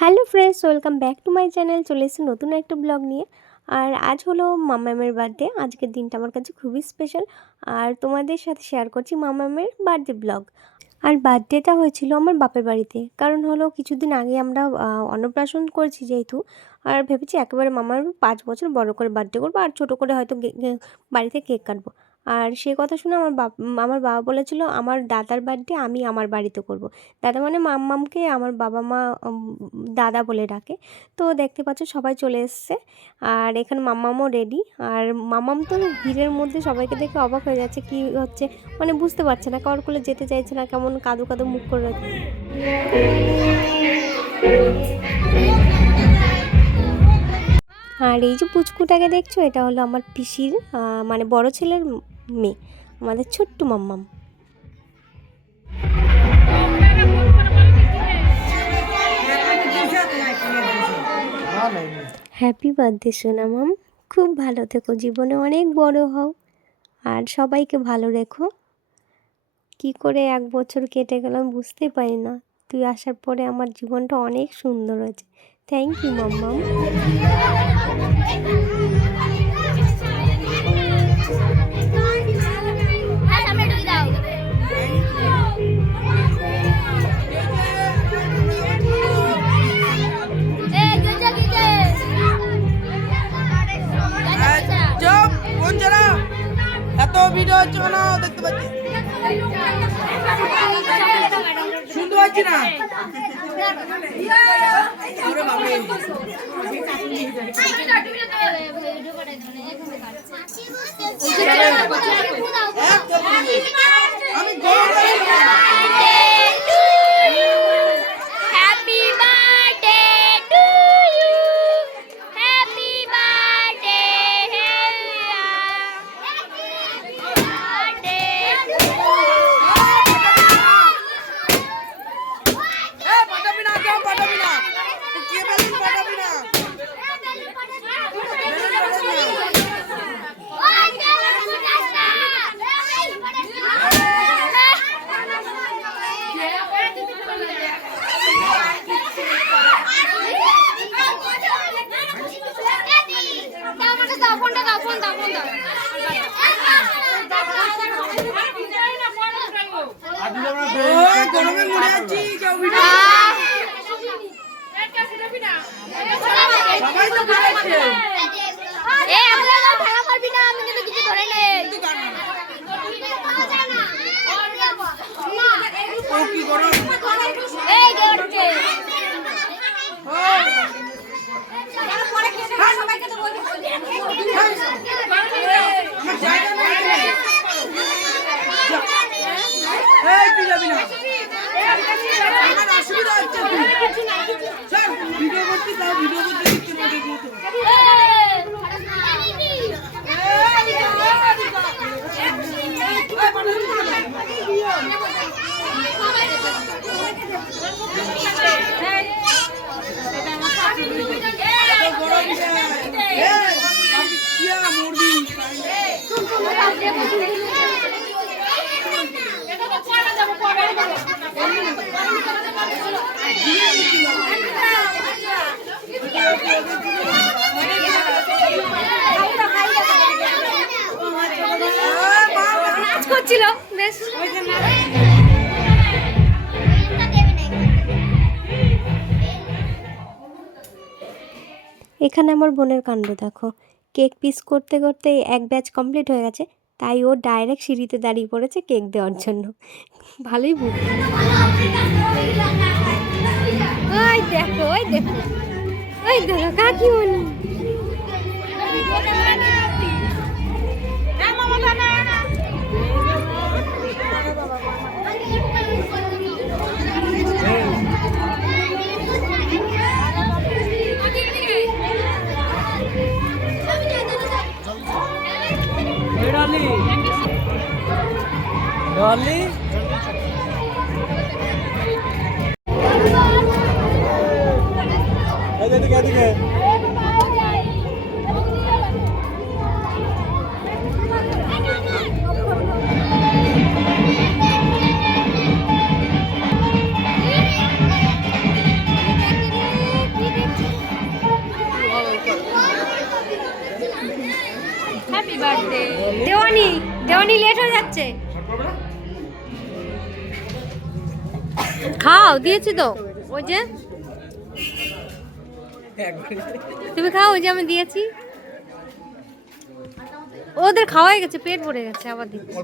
Hello friends, welcome back to my channel. চলে এসেছি নতুন একটা ব্লগ নিয়ে। আর আজ হলো মাম্মামের বার্থডে। আজকের দিনটা আমার কাছে খুবই স্পেশাল। আর তোমাদের সাথে শেয়ার করছি মাম্মামের বার্থডে ব্লগ। আর বার্থডেটা হয়েছিল আমার বাপের বাড়িতে। কারণ হলো কিছুদিন আগে আমরা অন্নপ্রাশন করেছি যেহেতু, আর ভেবেছি একেবারে মামার 5 বছর বড় করে বার্থডে করবো, আর ছোটো করে হয়তো বাড়িতে কেক কাটবো। আর সে কথা শুনে আমার বাবা বলেছিল আমার দাদার বার্থডে আমি আমার বাড়িতে করব। দাদা মানে মাম্মামকে আমার বাবা মা দাদা বলে ডাকে। তো দেখতে পাচ্ছ সবাই চলে এসছে, আর এখানে মাম্মামও রেডি। আর মাম্মাম তো ভিড়ের মধ্যে সবাইকে দেখে অবাক হয়ে যাচ্ছে, কি হচ্ছে মানে বুঝতে পারছে না, কারোর কোলে যেতে চাইছে না, কেমন কাদো কাদো মুখ করে। আর এই যে পুচকুটাকে দেখছো, এটা হলো আমার পিসির মানে বড় ছেলের মেয়ে, আমাদের ছোট্ট মাম্মাম। হ্যাপি বার্থডে সোনা মাম, খুব ভালো থেকো, জীবনে অনেক বড় হও, আর সবাইকে ভালো রেখো। কি করে 1 বছর কেটে গেল আমি বুঝতেই পারি না। তুই আসার পরে আমার জীবনটা অনেক সুন্দর হয়েছে। থ্যাংক ইউ মাম্মাম। ভিডিও হচ্ছে না, দেখতে পাচ্ছি শুনতে পাচ্ছি না। গরমে মরে যাচ্ছি, সবাই তো খাচ্ছে। কি গরম অসুবিধা হচ্ছে, ভিডিও করতে তাও ভিডিও করতে দিচ্ছে না, দেখো তো। করছিল বেশ। এখানে আমার বোনের কাণ্ড দেখো, কেক পিস করতে করতে এক ব্যাচ কমপ্লিট হয়ে গেছে, তাই ও ডাইরেক্ট সিঁড়িতে দাঁড়িয়ে পড়েছে কেক দেওয়ার জন্য। ভালোই বুঝি। ওই দেখো ওই দেখো ওই দেখো কাকিমণি। ডলি এদিকে এদিকে বার্থডে। দেওয়ানি, দেওয়ানি লেট হয়ে যাচ্ছে। খাও, দিয়েছি তো ওই যে, তুমি খাও, ওই যে আমি দিয়েছি। ওদের খাওয়াই গেছে, পেট ভরে গেছে, আবার দিচ্ছি।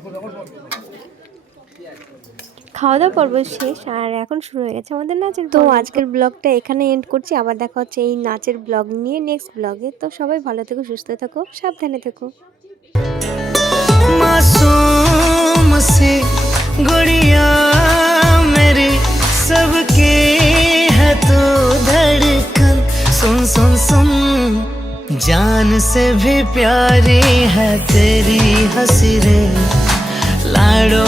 খাওয়া দাওয়া পর্ব শেষ আর এখন শুরু হয়ে গেছে আমাদের নাচের। তো আজকের ব্লগটা এখানে এন্ড করছি, আবার দেখা হচ্ছে এই নাচের ব্লগ নিয়ে নেক্সট ব্লগে। তো সবাই ভালো থেকো, সুস্থ থেকো, সাবধানে থেকো। मासूम सी गुड़िया मेरी सबकी है तू धड़कन, सुन सुन सुन जान से भी प्यारी है तेरी हंसी रे लाडो।